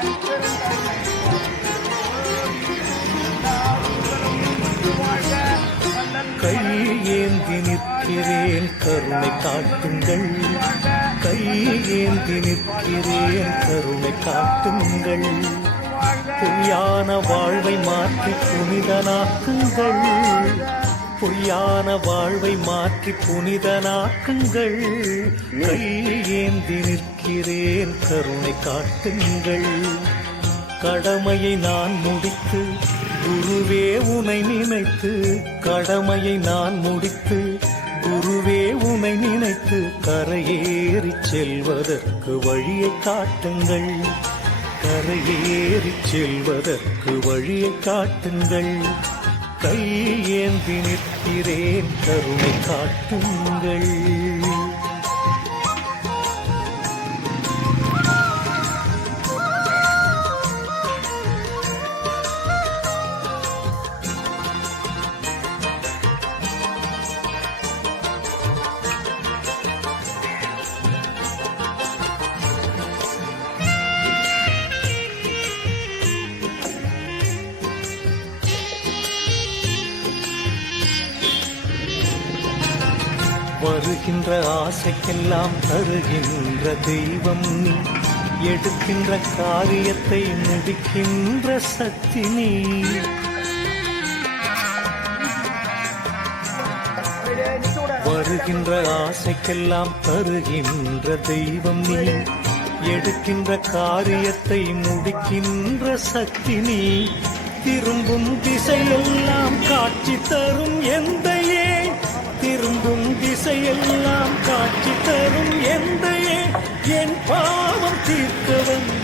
கை ஏந்தி நிற்கிறேன் கருணை காட்டுங்கள். கை ஏந்தி நிற்கிறேன் கருணை காட்டுங்கள். பொய்யான வாழ்வை மாற்றி புனிதனாக்குங்கள் பொய்யான வாழ்வை மாற்றி புனிதனாக்குங்கள் ஏந்தி நிற்கிறேன் கருணை காட்டுங்கள். கடமையை நான் முடித்து குருவே உனை நினைத்து. கடமையை நான் முடித்து குருவே உனை நினைத்து. கரையேறி செல்வதற்கு வழியை காட்டுங்கள். கரையேறி செல்வதற்கு வழியை காட்டுங்கள். கையேந்தி நிற்கிறேன் கருணை காட்டுங்கள். வருகின்ற ஆசைக்கெல்லாம் தருகின்ற தெய்வம். நீ எடுக்கின்ற காரியத்தை முடிக்கின்ற சக்தி நீ. வருகின்ற ஆசைக்கெல்லாம் தருகின்ற தெய்வம் நீ. எடுக்கின்ற காரியத்தை முடிக்கின்ற சக்தி நீ. திரும்பும் திசையெல்லாம் காட்சி தரும் எந்த திரும்பும் திசையெல்லாம் காட்சி தரும் எந்தையே என் பாவம் தீர்க்க வந்த